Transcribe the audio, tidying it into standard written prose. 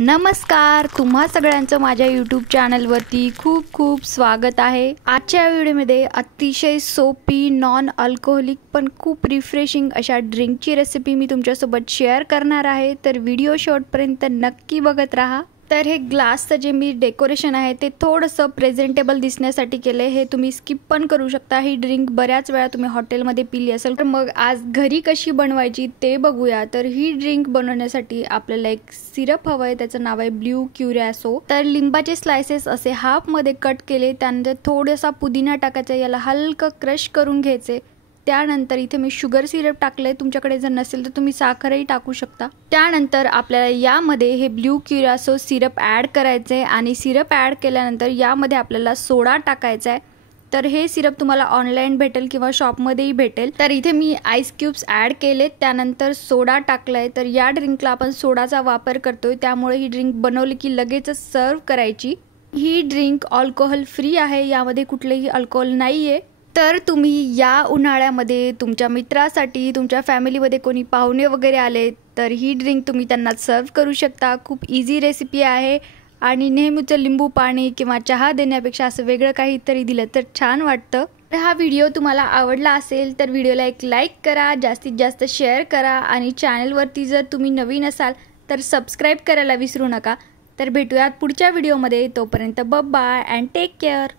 नमस्कार, तुम्हा सगळ्यांचं माझ्या यूट्यूब चॅनलवरती खूप खूप स्वागत आहे। आजच्या व्हिडिओमध्ये अतिशय सोपी नॉन अल्कोहोलिक पण खूप रिफ्रेशिंग अशा ड्रिंकची रेसिपी मी तुमच्यासोबत शेअर करणार आहे, तर व्हिडिओ शेवटपर्यंत नक्की बघत राहा। तर हे ग्लासचं जे मी डेकोरेशन आहे ते थोडंसं प्रेझेंटेबल दिसण्यासाठी केले, हे तुम्ही स्किप पण करू शकता। ही ड्रिंक बऱ्याच वेळा तुम्ही हॉटेलमध्ये पिली असेल, तर मग आज घरी कशी बनवायची ते बघूया। तर ही ड्रिंक बनवण्यासाठी आपल्याला एक सिरप हवं आहे, त्याचं नाव आहे ब्लू क्युरॅसो। तर लिंबाचे स्लाइसेस असे हाफ मध्ये कट केले, त्यानंतर थोडासा पुदिना टाकायचा, याला हलकं क्रश करून घ्यायचे। त्यानंतर इथे मी शुगर सिरप टाकले, तुमच्याकडे जर नसेल तर तुम्ही साखरही टाकू शकता। त्यानंतर आपल्याला यामध्ये हे ब्लू क्युरॅसो सिरप ॲड करायचे आणि सिरप ॲड केल्यानंतर यामध्ये आपल्याला सोडा टाकायचा आहे। तर हे सिरप तुम्हाला ऑनलाइन भेटेल किंवा शॉपमध्येही भेटेल। तर इथे मी आईस क्यूब्स ॲड केले, त्यानंतर सोडा टाकलाय। तर या ड्रिंकला आपण सोडाचा वापर करतोय, त्यामुळे ही ड्रिंक बनवली की लगेचच सर्व करायची। ही ड्रिंक अल्कोहोल फ्री आहे, यामध्ये कुठलेही अल्कोहोल नाहीये। तर तुम्ही या उन्हाळ्यामध्ये तुमच्या मित्रासाठी, तुमच्या फॅमिलीमध्ये कोणी पाहुणे वगैरे आले तर ही ड्रिंक तुम्ही त्यांना सर्व करू शकता। खूप इझी रेसिपी आहे आणि नेहमीचं लिंबू पाणी किंवा चहा देण्यापेक्षा असं वेगळं काहीतरी दिलं तर छान वाटतं। तर हा व्हिडिओ तुम्हाला आवडला असेल तर व्हिडिओला एक लाईक करा, जास्तीत जास्त शेअर करा आणि चॅनलवरती जर तुम्ही नवीन असाल तर सबस्क्राईब करायला विसरू नका। तर भेटूयात पुढच्या व्हिडिओमध्ये, तोपर्यंत बाय अँड टेक केअर।